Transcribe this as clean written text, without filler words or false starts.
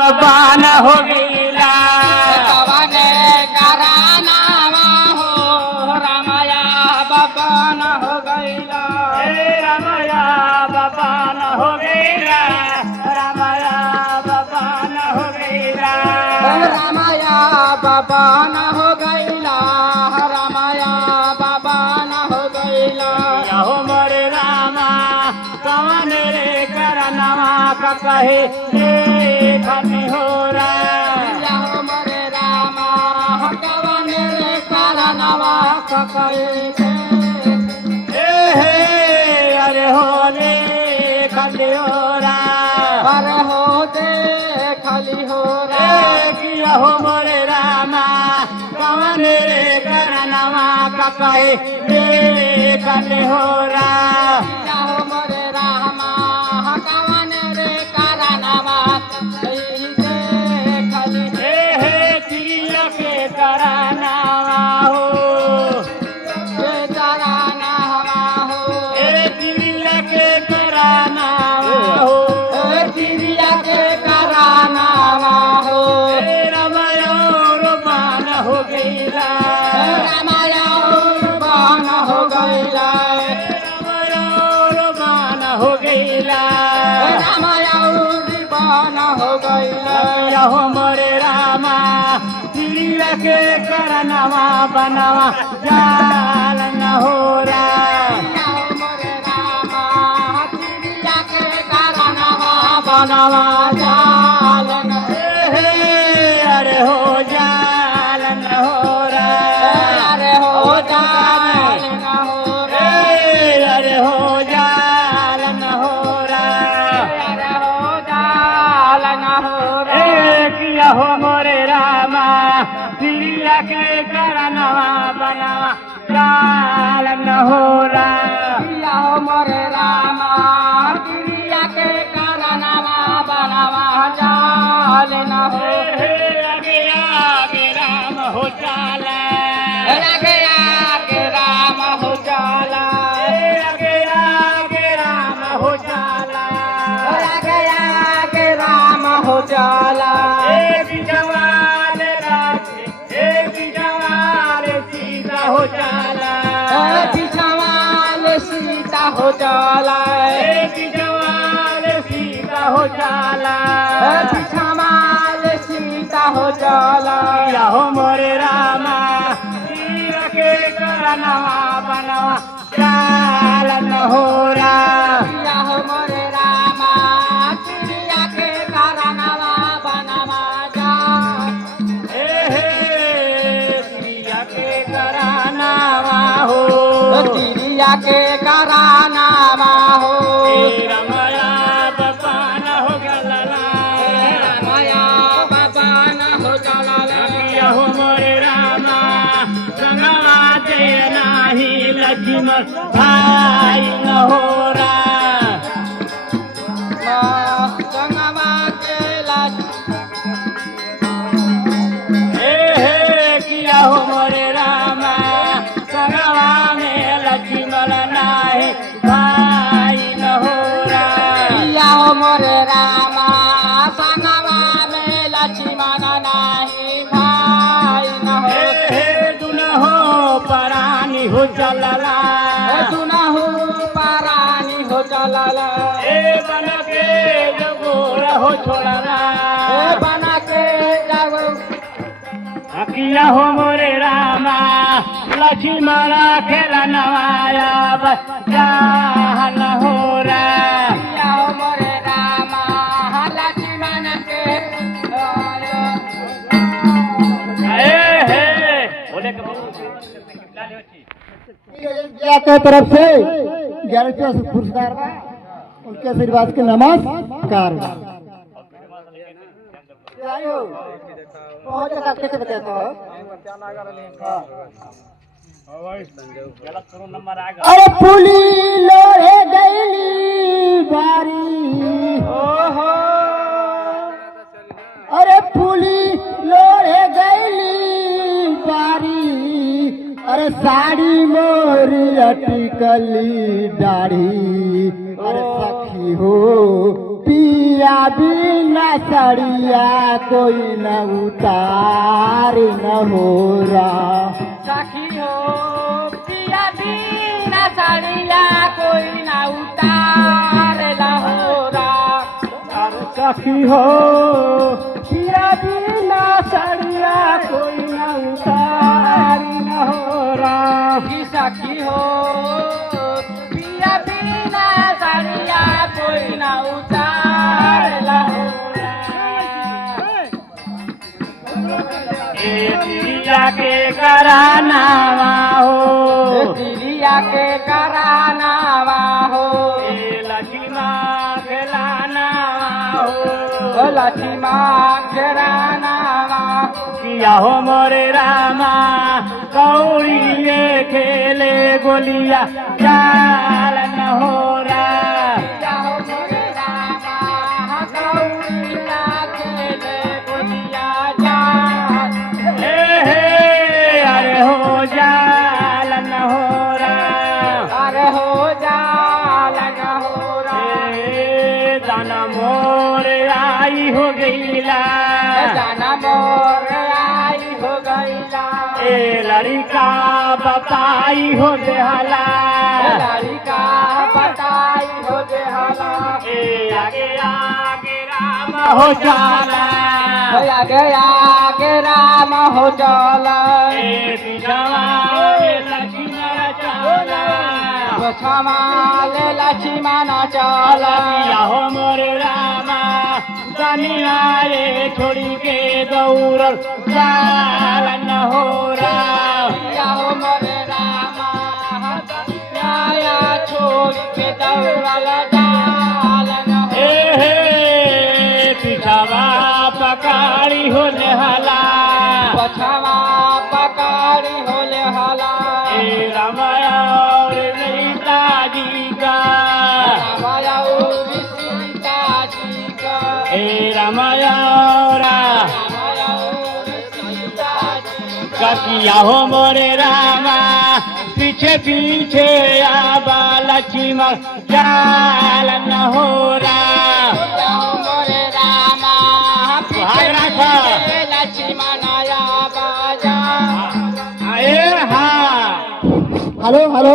बान हो गईला कवने करानावा हो रामया बपन हो गईला रामया बाबान हो गईला रामया बाबान हो गईला रामया बपन हो गईला रामया बपन हो गईला हो मोरे रामा कवन रे करनवा का कहे खनी हो या हो मोरे रामा कवने रे करानावा ककई अरे हो रे खली हो अरे हो दे खाली हो किया हो मोरे रामा कवन रे करनवा का कहे खली हो या हो मोरे रामा कवन रे करानावा कई दे खाली किया के करनवा हो के करानावा हो किया के करनवा हो चिड़िया के करानावा हो रमयोर मान हो गईला रामाया बन हो गईला रमयोर मान हो गईला रामाया बन हो गईला हो मोरे रामा चिड़िया के करनवा बनवा जाल न हो रा या हो मोरे रामा चिड़िया के करानावा बनवा जालन अरे हो जाल न हो रा अरे हो जाल न हो रे अरे हो जाल न हो रा अरे हो जाल न हो रे किया हो मोरे रामा चिड़िया के करनवा बनवा जाल न हो रा या हो मोरे रामा चिड़िया के करानावा बनवा जाल न हो आगे आगे राम हो जाला लगे आगे राम हो जाला आगे आगे राम हो जाला लगे आगे राम हो जाला एक जवान राखे एक जवान सीता हो जाला पिछवाल सीता हो जाला एक जवान सीता हो जाला पिछवाल सीता हो जाला या हो मोरे रामा तीर के करनवा बनवा जाल न हो रा या हो मोरे रामा चिड़िया के करानावा बनवा जा प्रिया के करानावा हो चिड़िया के करानावा हो रमया बपान हो गलला रामया बाबा न हो जाला किया हो मोरे रामा संगवा दे नाही लक्ष्मण भाई न हो रा संगवा के लाज किया हो मोरे रामा संगवा में लक्ष्मण नाही भाई न हो रा या हो मोरे रामा संगवा में लक्ष्मण नाही भाई न हो दुनहो परानी हो चलला सुनहु पारानी हो चलला बन के जगोर हो छोड़ला बना के जाओ किया हो मोरे रामा लक्ष्मण खेला नवाया जान हो रा या हो मोरे रामा लक्ष्मण के के तरफ से 11 पुरस्कार बा उनके आशीर्वाद के नमस्कार बहुत जगह कैसे बताता हो अरे पुली लोहे गईली बारी अरे पुली लोहे गईली बारी अरे साड़ी मोरी अटकली दाढ़ी अरे सखी हो पिया पिया बिना साड़िया कोई न उतार न हो रहा सखी हो पिया बिना साड़िया कोई ना उतारेला हो रा सखी हो पिया बिना साड़िया कोई न उतारी न हो रहा की सखी हो पिया बिना साड़िया कोई ना उतारेला हो ए दिया के करानावा हो दिलिया के करानावा हो ए लक्ष्मा खेलानावा हो लक्ष्मा घेरानावा किया हो मोरे रामा कौड़ी खेले गोलिया चाल न हो रहा पिया हो मोरे रामा गौरिया खेले गुलिया जा हे अरे हो जाल न हो रहा अरे हो जाल न हो रा ए दाना मोर आई हो गईला जाना मोर आई हो गईला ए लड़का बताई हो देहला लड़का बताई हो देहला ए आगे आगे राम हो जाला आगे आगे राम हो जाला ए पिछवा लक्ष्मण चला क्षमा ले लक्ष्मण चला किया हो मोरे रामा कनिया रे छोड़ी के दौड़ल चाल न हो रहा पिया हो मोरे रामा आया छोड़ के दौड़ल जाल न हो हे पिछवा पकाड़ी हो हला पछवा पकारी होले हला ए रामाया और सीताजी का रामाया उरी सीता जी का ए रामाया और रामाया उरी सीता जी का किया हो मोरे रामा पीछे पीछे आबा लक्ष्मण चाल न हो रहा पिया हो मोरे रामा भाग रखा। लक्ष्मण आया बाजा ए हाँ हेलो हेलो